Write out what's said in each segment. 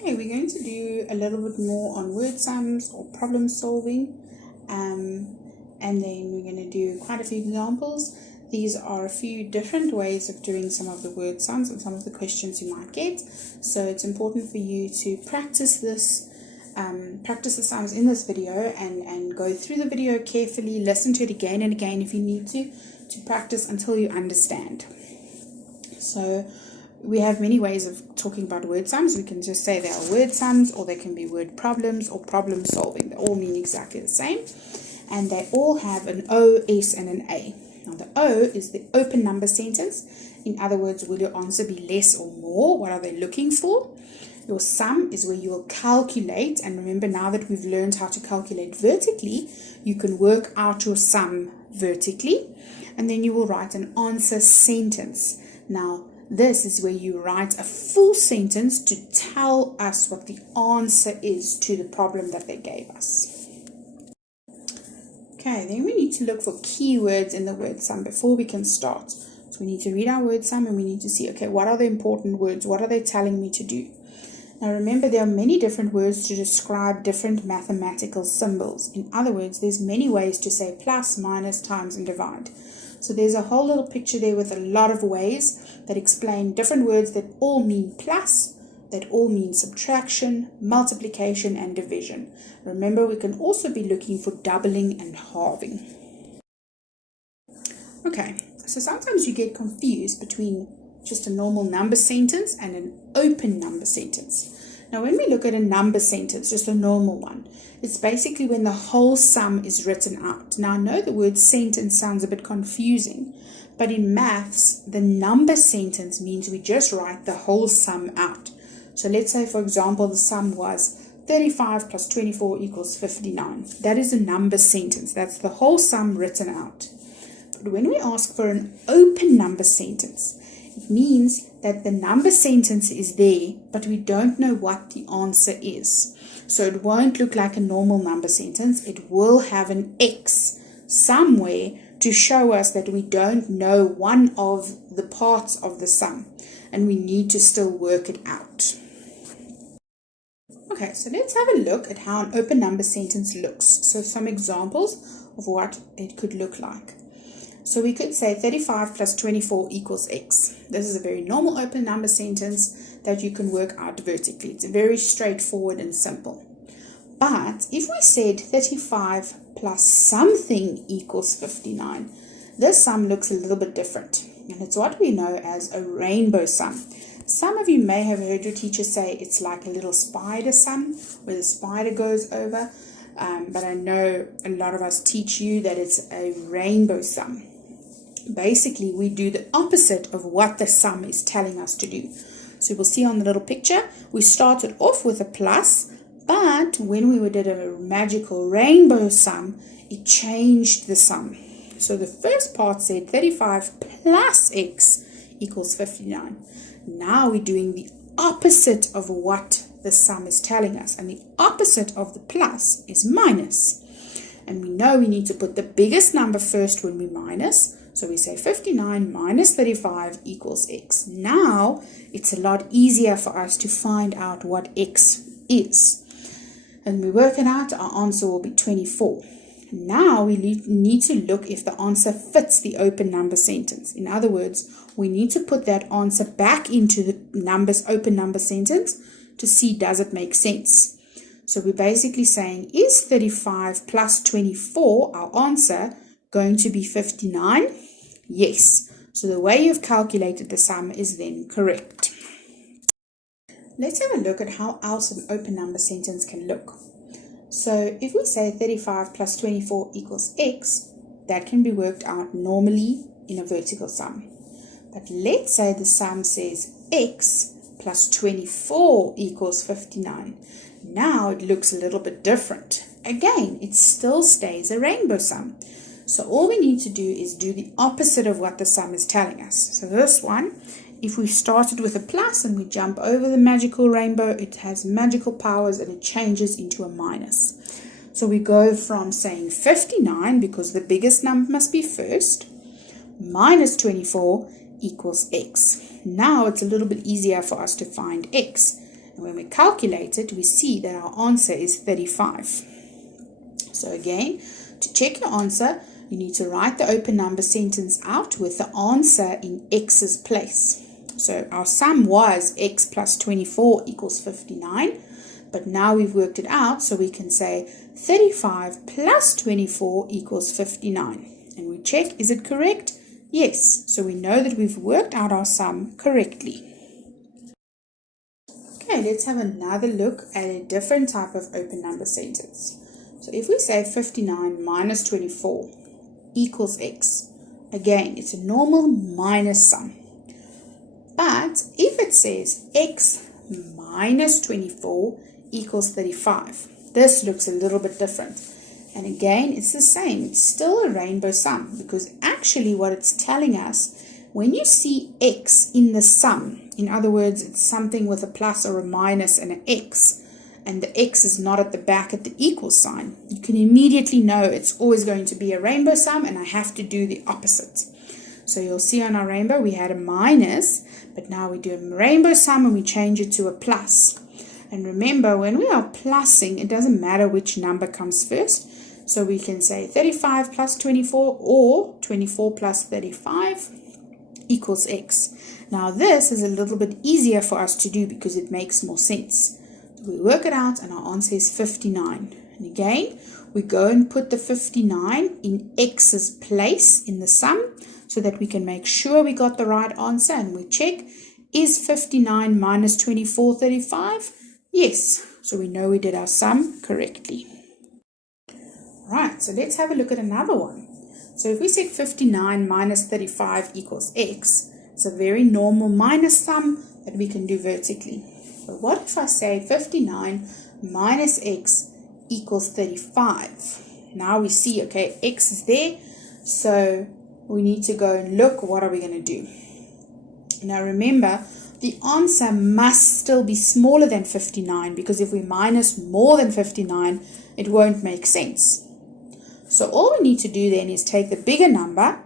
Okay, we're going to do a little bit more on word sums or problem solving, and then we're going to do quite a few examples. These are a few different ways of doing some of the word sums and some of the questions you might get. So it's important for you to practice this, practice the sums in this video and go through the video carefully, listen to it again and again if you need to practice until you understand. So we have many ways of talking about word sums. We can just say they are word sums, or they can be word problems or problem solving. They all mean exactly the same, and they all have an O, S, and an A. Now the O is the open number sentence. In other words, will your answer be less or more? What are they looking for? Your sum is where you will calculate, and remember, now that we've learned how to calculate vertically, you can work out your sum vertically, and then you will write an answer sentence. Now, this is where you write a full sentence to tell us what the answer is to the problem that they gave us. Okay, then we need to look for keywords in the word sum before we can start. So we need to read our word sum and we need to see, okay, what are the important words? What are they telling me to do? Now remember, there are many different words to describe different mathematical symbols. In other words, there's many ways to say plus, minus, times, and divide. So there's a whole little picture there with a lot of ways that explain different words that all mean plus, that all mean subtraction, multiplication, and division. Remember, we can also be looking for doubling and halving. Okay, so sometimes you get confused between just a normal number sentence and an open number sentence. Now, when we look at a number sentence, just a normal one, it's basically when the whole sum is written out. Now, I know the word sentence sounds a bit confusing, but in maths, the number sentence means we just write the whole sum out. So let's say, for example, the sum was 35 plus 24 equals 59. That is a number sentence. That's the whole sum written out. But when we ask for an open number sentence, it means that the number sentence is there, but we don't know what the answer is. So it won't look like a normal number sentence. It will have an X somewhere to show us that we don't know one of the parts of the sum, and we need to still work it out. Okay, so let's have a look at how an open number sentence looks. So some examples of what it could look like. So we could say 35 plus 24 equals X. This is a very normal open number sentence that you can work out vertically. It's very straightforward and simple. But if we said 35 plus something equals 59, this sum looks a little bit different. And it's what we know as a rainbow sum. Some of you may have heard your teacher say it's like a little spider sum, where the spider goes over. But I know a lot of us teach you that it's a rainbow sum. Basically, we do the opposite of what the sum is telling us to do. So we'll see on the little picture, we started off with a plus, but when we did a magical rainbow sum, it changed the sum. So the first part said 35 plus X equals 59. Now we're doing the opposite of what the sum is telling us, and the opposite of the plus is minus. And we know we need to put the biggest number first when we minus. So we say 59 minus 35 equals X. Now it's a lot easier for us to find out what X is. And we work it out, our answer will be 24. Now we need to look if the answer fits the open number sentence. In other words, we need to put that answer back into the open number sentence to see, does it make sense? So we're basically saying, is 35 plus 24, our answer, going to be 59? Yes. So the way you've calculated the sum is then correct. Let's have a look at how else an open number sentence can look. So if we say 35 plus 24 equals X, that can be worked out normally in a vertical sum. But let's say the sum says X plus 24 equals 59. Now it looks a little bit different. Again, it still stays a rainbow sum. So all we need to do is do the opposite of what the sum is telling us. So this one, if we started with a plus and we jump over the magical rainbow, it has magical powers and it changes into a minus. So we go from saying 59, because the biggest number must be first, minus 24 equals X. Now it's a little bit easier for us to find X. And when we calculate it, we see that our answer is 35. So again, to check your answer, you need to write the open number sentence out with the answer in x's place. So our sum was x plus 24 equals 59, but now we've worked it out, so we can say 35 plus 24 equals 59. And we check, is it correct? Yes, so we know that we've worked out our sum correctly. Okay, let's have another look at a different type of open number sentence. So if we say 59 minus 24 equals x, again, it's a normal minus sum. But if it says x minus 24 equals 35, this looks a little bit different. And again, it's the same. It's still a rainbow sum, because actually what it's telling us, when you see x in the sum, in other words, it's something with a plus or a minus and an x, and the x is not at the back at the equal sign, you can immediately know it's always going to be a rainbow sum, and I have to do the opposite. So you'll see on our rainbow we had a minus, but now we do a rainbow sum and we change it to a plus. And remember, when we are plussing, it doesn't matter which number comes first. So we can say 35 plus 24 or 24 plus 35 equals x. Now this is a little bit easier for us to do because it makes more sense. We work it out and our answer is 59. And again, we go and put the 59 in x's place in the sum so that we can make sure we got the right answer, and we check, is 59 minus 24 35? Yes, so we know we did our sum correctly. Right, so let's have a look at another one. So if we said 59 minus 35 equals x, it's a very normal minus sum that we can do vertically. But what if I say 59 minus x equals 35? Now we see, okay, x is there, so we need to go and look, what are we going to do? Now remember, the answer must still be smaller than 59, because if we minus more than 59, it won't make sense. So all we need to do then is take the bigger number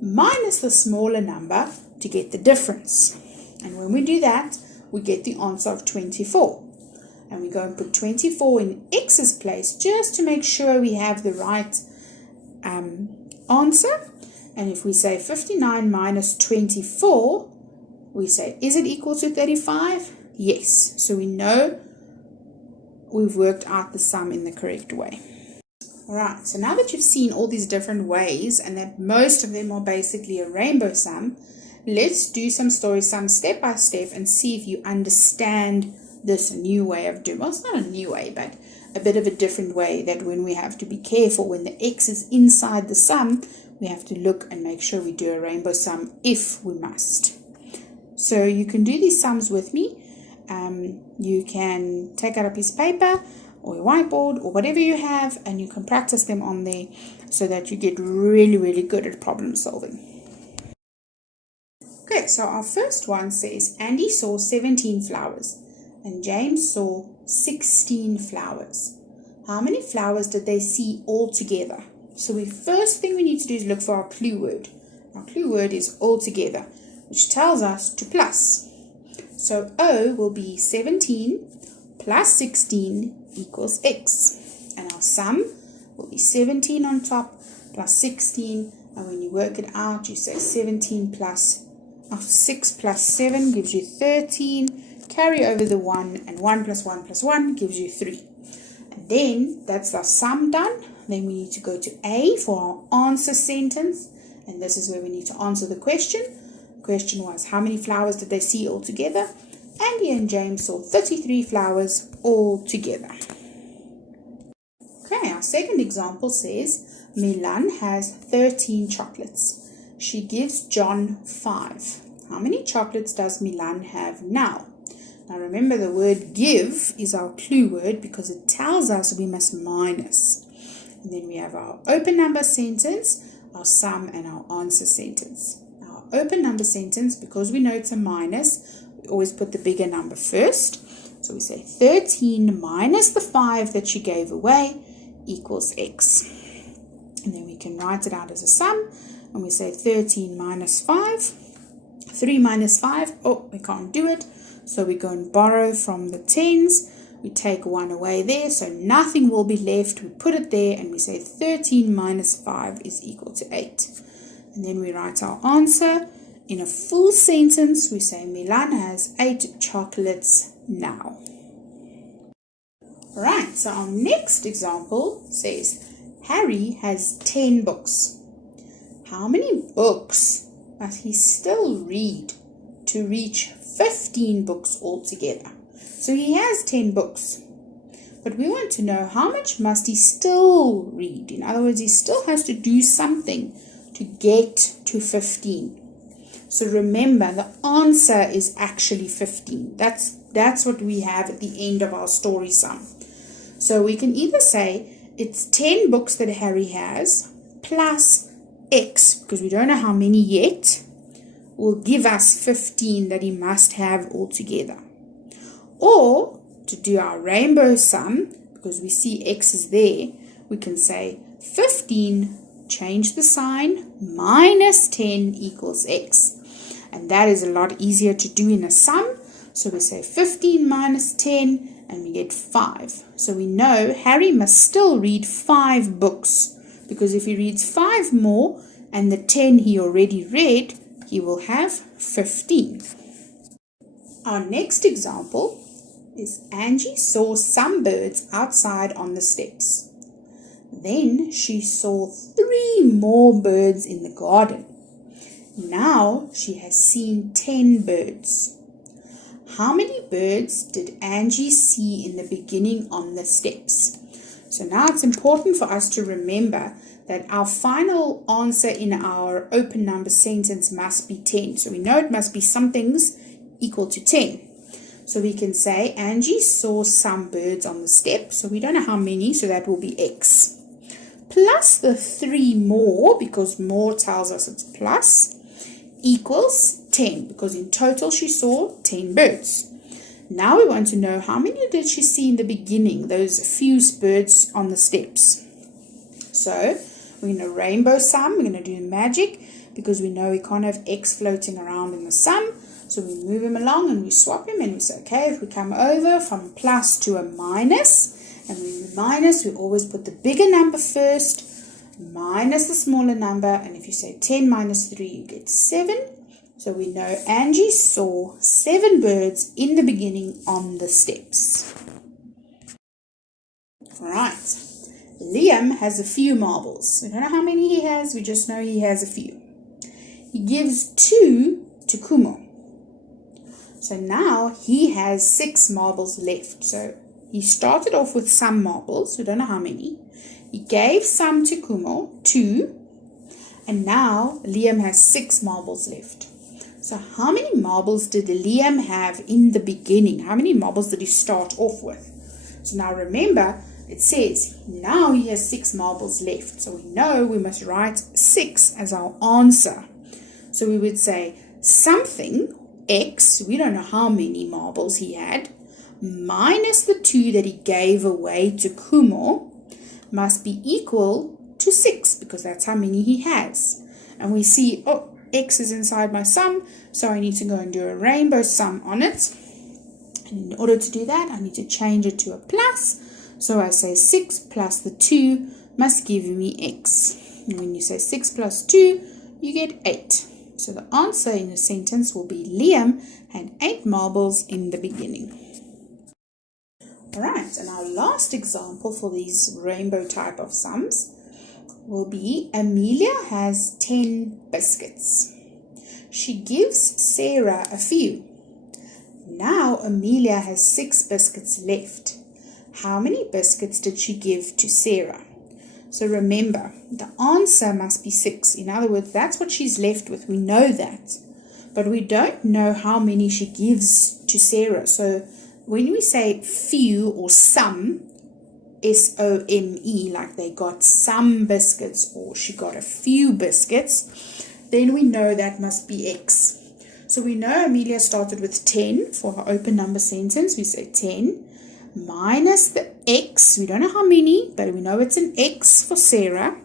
minus the smaller number to get the difference. And when we do that, we get the answer of 24. And we go and put 24 in x's place just to make sure we have the right answer. And if we say 59 minus 24, we say, is it equal to 35? Yes. So we know we've worked out the sum in the correct way. Alright, so now that you've seen all these different ways and that most of them are basically a rainbow sum, let's do some story sums step by step and see if you understand this new way of doing. Well, it's not a new way, but a bit of a different way, that when we have to be careful when the x is inside the sum, we have to look and make sure we do a rainbow sum if we must. So you can do these sums with me. You can take out a piece of paper or your whiteboard or whatever you have, and you can practice them on there so that you get really, really good at problem solving. Okay, so our first one says Andy saw 17 flowers and James saw 16 flowers. How many flowers did they see all together? So the first thing we need to do is look for our clue word. Our clue word is all together, which tells us to plus. So O will be 17 plus 16 equals x. And our sum will be 17 on top plus 16. And when you work it out, you say 17 plus 6 plus 7 gives you 13. Carry over the 1, and 1 plus 1 plus 1 gives you 3. And then that's our sum done. Then we need to go to A for our answer sentence. And this is where we need to answer the question. The question was, how many flowers did they see all together? Andy and James saw 33 flowers all together. Okay, our second example says, Milan has 13 chocolates. She gives John 5. How many chocolates does Milan have now? Now remember, the word give is our clue word because it tells us we must minus. And then we have our open number sentence, our sum, and our answer sentence. Our open number sentence, because we know it's a minus, we always put the bigger number first. So we say 13 minus the 5 that she gave away equals x. And then we can write it out as a sum. And we say 13 minus 5. 3 minus 5, oh, we can't do it. So we go and borrow from the tens. We take 1 away there, so nothing will be left. We put it there and we say 13 minus 5 is equal to 8. And then we write our answer. In a full sentence, we say Milan has 8 chocolates now. Right, so our next example says Harry has 10 books. How many books must he still read to reach 15 books altogether? So he has 10 books, but we want to know how much must he still read. In other words, he still has to do something to get to 15. So remember, the answer is actually 15. That's what we have at the end of our story sum. So we can either say it's 10 books that Harry has plus X, because we don't know how many yet, will give us 15 that he must have altogether. Or, to do our rainbow sum, because we see X is there, we can say 15, change the sign, minus 10 equals X. And that is a lot easier to do in a sum. So we say 15 minus 10, and we get 5. So we know Harry must still read 5 books, because if he reads 5 more, and the 10 he already read, he will have 15. Our next example is Angie saw some birds outside on the steps. Then she saw 3 more birds in the garden. Now she has seen 10 birds. How many birds did Angie see in the beginning on the steps? So now it's important for us to remember that our final answer in our open number sentence must be 10. So we know it must be something's equal to 10. So we can say Angie saw some birds on the step. So we don't know how many, so that will be X. Plus the 3 more, because more tells us it's plus, equals 10, because in total she saw 10 birds. Now we want to know how many did she see in the beginning, those few birds on the steps. So we're going to rainbow sum, we're going to do magic, because we know we can't have X floating around in the sum. So we move him along and we swap him and we say, okay, if we come over from plus to a minus, and we minus, we always put the bigger number first, minus the smaller number, and if you say 10 minus 3, you get 7. So we know Angie saw 7 birds in the beginning on the steps. Alright, Liam has a few marbles. We don't know how many he has, we just know he has a few. He gives 2 to Kumo. So now he has 6 marbles left. So he started off with some marbles, we don't know how many. He gave some to Kumo, 2, and now Liam has 6 marbles left. So how many marbles did Liam have in the beginning? How many marbles did he start off with? So now remember, it says now he has 6 marbles left. So we know we must write 6 as our answer. So we would say something, X, we don't know how many marbles he had, minus the 2 that he gave away to Kumo, must be equal to 6, because that's how many he has. And we see, oh, X is inside my sum, so I need to go and do a rainbow sum on it. And in order to do that, I need to change it to a plus. So I say 6 plus the 2 must give me X. And when you say 6 plus 2, you get 8. So the answer in the sentence will be Liam had 8 marbles in the beginning. Alright, and our last example for these rainbow type of sums will be Amelia has 10 biscuits. She gives Sarah a few. Now Amelia has 6 biscuits left. How many biscuits did she give to Sarah? So remember, the answer must be 6. In other words, that's what she's left with. We know that. But we don't know how many she gives to Sarah. So when we say few or some, S-O-M-E, like they got some biscuits or she got a few biscuits, then we know that must be X. So we know Amelia started with 10 for her open number sentence. We say 10 minus the X, we don't know how many, but we know it's an X for Sarah,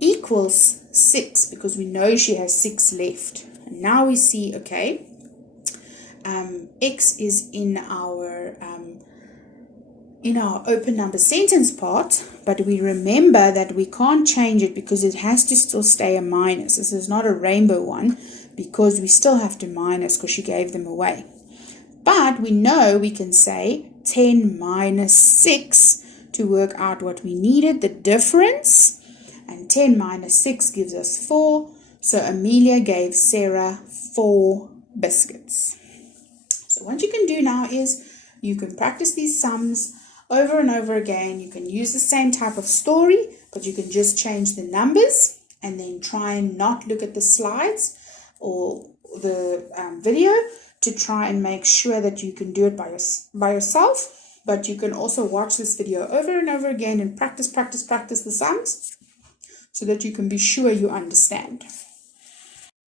equals 6, because we know she has 6 left. And now we see, okay, X is in our open number sentence part, but we remember that we can't change it because it has to still stay a minus. This is not a rainbow one because we still have to minus because she gave them away. But we know we can say 10 minus 6 to work out what we needed, the difference. And 10 minus 6 gives us 4. So Amelia gave Sarah 4 biscuits. So what you can do now is you can practice these sums over and over again. You can use the same type of story, but you can just change the numbers and then try and not look at the slides or the video to try and make sure that you can do it by yourself. But you can also watch this video over and over again and practice the sums so that you can be sure you understand.